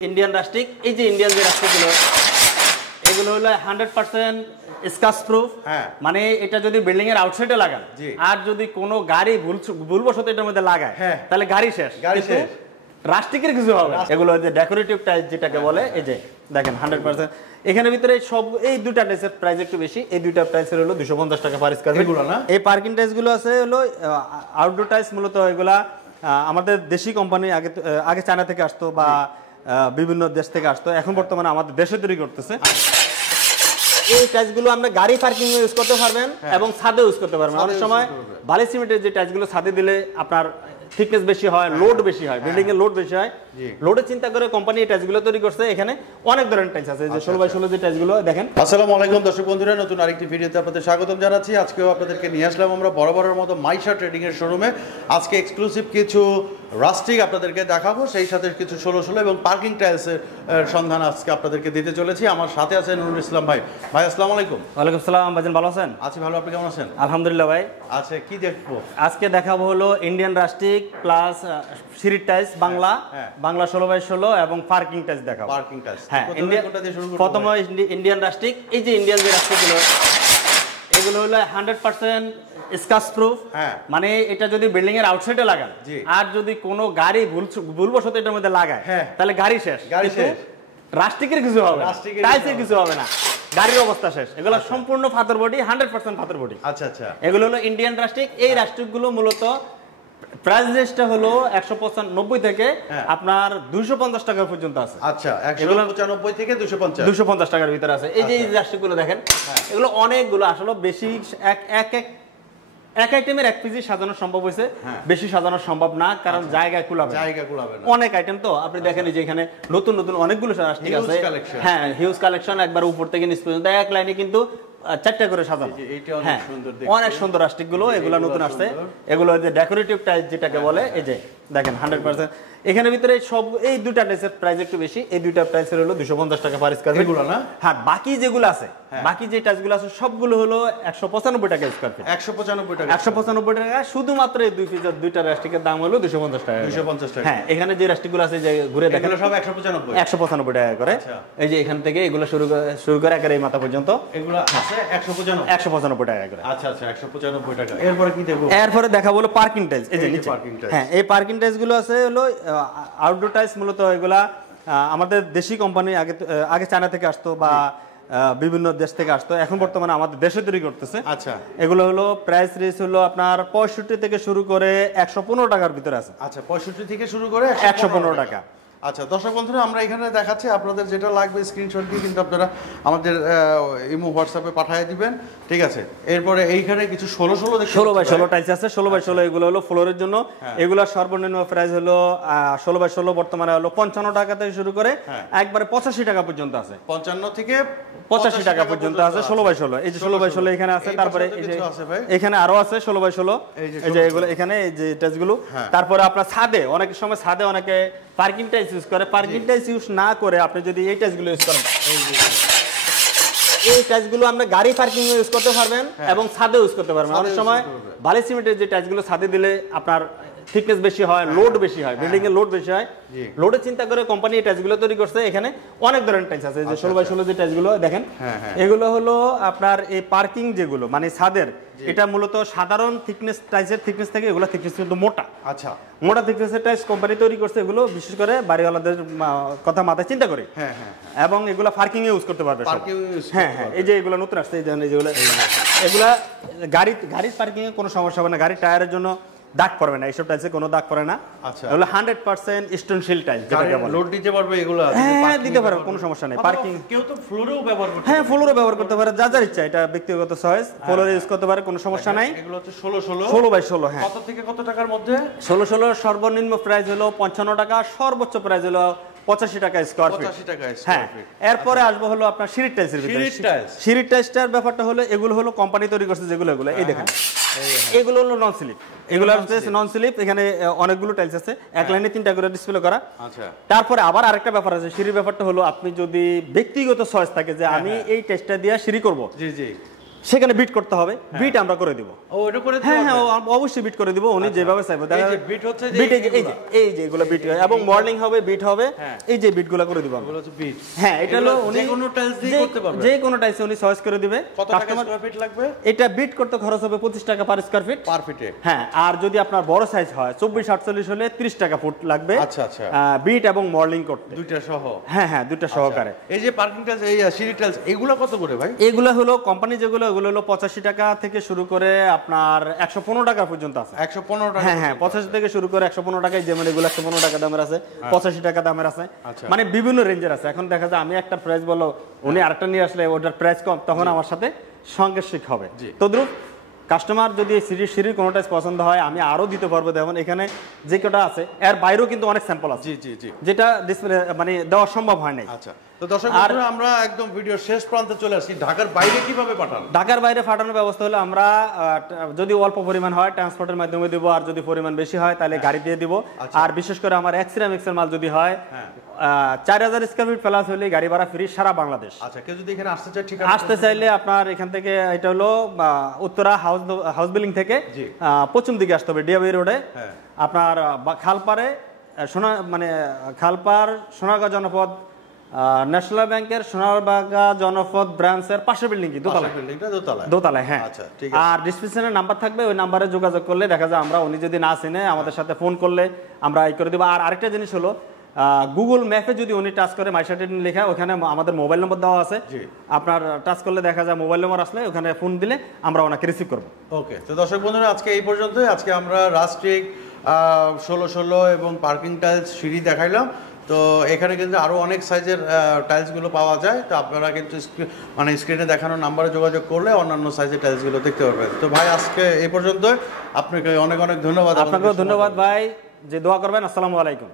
Indian rustic এই যে Indian যে রাস্টিকগুলো এগুলো হলো 100% স্ক্র্যাচ প্রুফ মানে এটা যদি বিল্ডিং এর আউটসাইডে লাগান আর যদি কোনো গাড়ি ভুলবশত এটার মধ্যে লাগায় তাহলে গাড়ি শেষ রাস্টিকের কিছু হবে এগুলো যে ডেকোরেটিভ টাইলস যেটাকে বলে এই যে দেখেন 100% এখানে ভিতরে সব এই দুইটা টাইলসের প্রাইস একটু বেশি এই দুইটা প্রাইসের হলো 250 টাকা পার স্কয়ার ফিট এগুলো না এই পার্কিং টাইলস গুলো আছে হলো আউটডোর টাইলস মূলত এগুলা আমাদের দেশি কোম্পানি আগে চায়না থেকে আসতো বা বিভিন্ন দেশ থেকে আসতো এখন বর্তমানে আমাদের দেশে তৈরি করতেছে এই টাইলসগুলো আমরা গাড়ি পার্কিং ইউজ করতে পারবেন এবং ছাদে ইউজ করতে পারবেন অনেক সময় বালি সিমেন্টের যে টাইলসগুলো ছাদে দিলে আপনার থিকনেস বেশি হয় লোড বেশি হয় বিল্ডিং এর লোড বেশি হয় লোডে চিন্তা করে কোম্পানি এই টাইলসগুলো তৈরি করছে এখানে অনেক ধরনের টাইলস আছে যে 16 বাই 16 যে টাইলসগুলো দেখেন আসসালামু আলাইকুম দর্শক বন্ধুরা নতুন আরেকটি ভিডিওতে আপনাদের স্বাগতম জানাচ্ছি আজকেও আপনাদেরকে নিয়ে আসলাম আমরা বরাবরের মতো মাইশা ট্রেডিং এর শোরুমে আজকে এক্সক্লুসিভ কিছু রাস্টিক আপনাদেরকে দেখাবো সেই সাথে কিছু 16 এবং পার্কিং টাইলসের সন্ধান আজকে আপনাদেরকে দিতে চলেছি আমার সাথে আছে নুরুল ইসলাম ভাই আসসালামু আলাইকুম ওয়ালাইকুম আসসালাম ভাইজান ভালো আছেন আছি ভালো আপনি কেমন আছেন আলহামদুলিল্লাহ ভাই আচ্ছা কি দেখবো আজকে দেখাবো হলো ইন্ডিয়ান রাস্টিক প্লাস সিঁড়ির টাইলস বাংলা 16 বাই 16 এবং পার্কিং টাইলস দেখাবো পার্কিং টাইলস হ্যাঁ প্রথমে ইন্ডিয়ান রাস্টিক এই যে ইন্ডিয়ান যে রাস্টিকগুলো এগুলো হলো 100% স্ক্র্যাচ প্রুফ মানে এটা যদি বিল্ডিং এর আউটসাইডে লাগান আর যদি কোনো গাড়ি ভুলবশত এটার মধ্যে লাগায় তাহলে গাড়ি শেষ রাস্টিকের কিছু হবে টাইলসের কিছু হবে না গাড়ির অবস্থা শেষ এগুলো সম্পূর্ণ পাথর বডি 100% পাথর বডি আচ্ছা আচ্ছা এগুলো হলো ইন্ডিয়ান রাস্টিক এই রাস্টিকগুলো মূলত প্রাইস রেঞ্জটা হলো 195 থেকে আপনার 250 টাকা পর্যন্ত আছে আচ্ছা 195 থেকে 250 টাকার ভিতরে আছে এই যে এই রাস্টিকগুলো দেখেন এগুলো অনেকগুলো আসলে বেশি এক আইটেমের এক পিসি সাজানো সম্ভব হয়েছে বেশি সাজানো সম্ভব না কারণ জায়গা কুলাবে না অনেক আইটেম তো আপনি দেখেন যে এখানে নতুন নতুন অনেকগুলো রাস্টিক আছে হ্যাঁ হিউজ কালেকশন একবার উপর থেকে নিচ পর্যন্ত এক লাইনে কিন্তু চারটা করে সাজানো অনেক সুন্দর রাস্টিক গুলো এগুলো নতুন আসছে এগুলো যে ডেকোরেটিভ টাইলস যেটাকে বলে এই যে দেখেন 100% এখানে ভিতরে সব এই দুইটা টাইলসের প্রাইস একটু বেশি এই দুইটা প্রাইসের হলো 250 টাকা পার স্কয়ার ফিট এগুলো না হ্যাঁ বাকি যেগুলো আছে বাকি যে টাইলসগুলো আছে সবগুলো হলো 195 টাকা স্কয়ার ফিট 195 টাকা শুধুমাত্র এই দুইটা রাস্টিকের দাম হলো 250 টাকা হ্যাঁ এখানে যে রাস্টিকগুলো আছে যে ঘুরে দেখেন সব 195 টাকা করে এই যে এখান থেকে এগুলো শুরু করে একেবারে এই মাথা পর্যন্ত এগুলো আছে 195 টাকা করে আচ্ছা আচ্ছা 195 টাকা এরপরে কি দেখব এরপরে দেখাবো হলো পার্কিং টাইলস এই যে নিচে হ্যাঁ এই পার্কিং টাইলস গুলো আছে হলো আউটডোর টাইলস মূলত এগুলা আমাদের দেশি কোম্পানি আগে চায়না থেকে আসতো বা বিভিন্ন দেশ থেকে আসতো এখন বর্তমানে আমাদের দেশে তৈরি করতেছে আচ্ছা এগুলো হলো প্রাইস রেঞ্জ হলো আপনার 65 থেকে শুরু করে 115 টাকার ভিতরে আছে আচ্ছা 65 থেকে শুরু করে 115 টাকা আচ্ছা দর্শক বন্ধুরা আমরা এখানে দেখাচ্ছি আপনাদের যেটা লাগবে স্ক্রিনশট দিয়ে কিন্তু আপনারা আমাদের ইমো হোয়াটসঅ্যাপে পাঠিয়ে দিবেন ঠিক আছে এরপরে এইখানে কিছু 16 বাই 16 টাইলস আছে 16 বাই 16 এগুলো হলো ফ্লোরের জন্য এগুলো সর্বনিম্ন প্রাইস হলো 16 বাই 16 বর্তমানে হলো 55 টাকা থেকে শুরু করে একবারে 85 টাকা পর্যন্ত আছে 55 থেকে 85 টাকা পর্যন্ত আছে 16 বাই 16 এই যে 16 বাই 16 এখানে আছে তারপরে এই যে এখানে আরো আছে 16 বাই 16 এই যে এগুলো এখানে এই যে টাইলসগুলো তারপরে আপনার ছাদে অনেক সময় ছাদে অনেকে পার্কিং টাইলস ইউজ করে পার্কিং টাইলস ইউজ না করে আপনি যদি এই টাইলসগুলো ইউজ করেন এই টাইলসগুলো আমরা গাড়ি পার্কিং ইউজ করতে পারবেন এবং ছাদে ইউজ করতে পারবেন অনেক সময় বালি সিমেন্টের যে টাইলসগুলো ছাদে দিলে আপনার থিকনেস বেশি হয় লোড বেশি হয় বিল্ডিং এর লোড বেশি হয় লোডে চিন্তা করে কোম্পানি এই টাইলসগুলো তৈরি করছে এখানে অনেক ধরনের টাইলস আছে যে 16 বাই 16 যে টাইলসগুলো দেখেন এগুলো হলো আপনার এই পার্কিং যেগুলো মানে ছাদের এটা মূলত সাধারণ থিকনেস টাইলসের থিকনেস থেকে এগুলো থিকনেস কিন্তু মোটা আচ্ছা মোটা থিকনেসের টাইলস কোম্পানি তৈরি করছে এগুলো বিশেষ করে বাড়িওয়ালাদের কথা মাথায় চিন্তা করে এবং এগুলো পার্কিং এ ইউজ করতে পারবে হ্যাঁ হ্যাঁ এই যে এগুলো নতুন আসছে এই যেগুলো এগুলা গাড়ির পার্কিং এ কোনো সমস্যা হবে না গাড়ির টায়ারের জন্য দাগ পড়বে না এইসব টাইলসে কোনো দাগ পড়ে না আচ্ছা এগুলো 100% স্টোনশিল টাইলস যেটাকে বলে লোড দিতে পারবে এগুলো হ্যাঁ দিতে পারবে কোনো সমস্যা নেই পার্কিং কেউ তো ফ্লোরেও ব্যবহার করতে হ্যাঁ ফ্লোরে ব্যবহার করতে পারে যার ইচ্ছা এটা ব্যক্তিগত চয়েস ফ্লোরে ইউজ করতে পারে কোনো সমস্যা নাই এগুলো হচ্ছে 16 বাই 16 হ্যাঁ কত থেকে কত টাকার মধ্যে 16 সর্বনিম্ন প্রাইস হলো 55 টাকা সর্বোচ্চ প্রাইস হলো 85 টাকা স্কয়ার ফিট 85 টাকা হ্যাঁ এরপরে আসবো হলো আপনার সিঁড়ির টাইলসের ভিতরে সিঁড়ির টাইলসটার ব্যাপারটা হলো এগুলো হলো কোম্পানি তৈরি করছে যেগুলো এই দেখেন এগুলো হলো নন স্লিপ এগুলো হচ্ছে নন স্লিপ এখানে অনেকগুলো টাইলস আছে এক লাইনে 3টা করে ডিসপ্লে করা আচ্ছা তারপরে আবার আরেকটা ব্যাপার আছে সিঁড়ির ব্যাপারটা হলো আপনি যদি ব্যক্তিগত চয়েস থাকে যে আমি এই টাইলসটা দিয়ে সিঁড়ি করব জি জি সেখানে বিট করতে হবে, বিট আমরা করে দিব। ও এটা করে দিবেন? হ্যাঁ হ্যাঁ অবশ্যই বিট করে দিব, উনি যেভাবে চাইবে। এই যে বিট হচ্ছে যে এই যে এগুলো বিট এবং মডেলিং হবে, বিট হবে, এই যে বিটগুলো করে দিব আমরা। এগুলো হচ্ছে বিট। হ্যাঁ এটা হলো উনি যে কোনো টাইলস দিয়ে করতে পারবে, যে কোনো টাইলস উনি চয়েস করে দিবে। কত টাকা স্কয়ার ফিট লাগবে? এটা বিট করতে খরচ হবে 25 টাকা পার স্কয়ার ফিট। পার ফিটে? হ্যাঁ। আর যদি আপনার বড় সাইজ হয় 24-48 হলে 30 টাকা ফুট লাগবে। আচ্ছা আচ্ছা। বিট এবং মডেলিং করতে দুইটা সহ? হ্যাঁ হ্যাঁ দুইটা সহকারে। এই যে পার্কিং টাইলস, এই সিঁড়ি টাইলস, এগুলো কত করে ভাই? এগুলো হলো কোম্পানি যেগুলো, এগুলো হলো 85 টাকা থেকে শুরু করে আপনার 115 টাকা পর্যন্ত আছে। 115 টাকা? হ্যাঁ হ্যাঁ 85 থেকে শুরু করে 115 টাকায়, যেমন এগুলো 115 টাকা দামের আছে, 85 টাকা দামের আছে, মানে বিভিন্ন রেঞ্জের আছে। এখন দেখা যায় আমি একটা প্রাইস বলো, উনি আরেকটা নিয়ে আসলে ওটার প্রাইস কম, তখন আমার সাথে সাংঘর্ষিক হবে। তদ্রুপ কাস্টমার যদি সিঁড়ির কোনো টাইস পছন্দ হয় আমি আরো দিতে পারবো। দেখুন এখানে যে কটা আছে এর বাইরেও কিন্তু অনেক স্যাম্পল আছে, জি জি জি, যেটা ডিসপ্লে মানে দেওয়া সম্ভব হয় নাই। আচ্ছা, তো দর্শক বন্ধুরা আমরা একদম ভিডিও শেষ প্রান্তে চলে আসছি। ঢাকার বাইরে কিভাবে পাঠান? ঢাকার বাইরে পাঠানোর ব্যবস্থা হলো আমরা যদি অল্প পরিমাণ হয় ট্রান্সপোর্টের মাধ্যমে দিব, আর যদি পরিমাণ বেশি হয় তাহলে গাড়ি দিয়ে দিব। আর বিশেষ করে আমার এক্সিরামিক্সের মাল যদি হয় 4000 স্কয়ার ফিট প্লাস হলে গাড়ি ভাড়া ফ্রি সারা বাংলাদেশ। আচ্ছা, কেউ যদি এখানে আসতে চায়, ঠিক আছে, আসতে চাইলে আপনার এখান থেকে এটা হলো উত্তরা হাউস বিল্ডিং থেকে পশ্চিম দিকে আসতে হবে, ডিআবি রোডে। আপনার খালপাড়ে খালপাড় সোনারগাঁ জনপদ ন্যাশনাল ব্যাংকের সোনারবাগা জনপদ ব্রাঞ্চের পাশের বিল্ডিং, দোতলায়। হ্যাঁ, আর ডিসক্রিপশনে নাম্বার থাকবে, ওই নাম্বারে যোগাযোগ করলে দেখা যায় আমরা, উনি যদি না চিনে আমাদের সাথে ফোন করলে আমরা এই করে দেবো। আর আরেকটা জিনিস হলো গুগল ম্যাপে যদি উনি টাচ করে মাইশা ট্রেডিং লেখা, ওখানে আমাদের মোবাইল নম্বর দেওয়া আছে, আপনার টাচ করলে দেখা যায় মোবাইল নম্বর আসলে ওখানে ফোন দিলে আমরা ওনাকে রিসিভ করবো। ওকে, তো দর্শক বন্ধুরা আজকে এই পর্যন্তই। আজকে আমরা রাস্ট্রিক 16 এবং পার্কিং টাইলস সিঁড়ি দেখাইলাম। তো এখানে কিন্তু আরও অনেক সাইজের টাইলসগুলো পাওয়া যায়, তো আপনারা কিন্তু মানে স্ক্রিনে দেখানো নাম্বারে যোগাযোগ করলে অন্যান্য সাইজের টাইলসগুলো দেখতে পারবেন। তো ভাই আজকে এই পর্যন্তই, আপনাকে অনেক অনেক ধন্যবাদ। আপনাকেও ধন্যবাদ ভাই, যে দোয়া করবেন। আসসালামু আলাইকুম।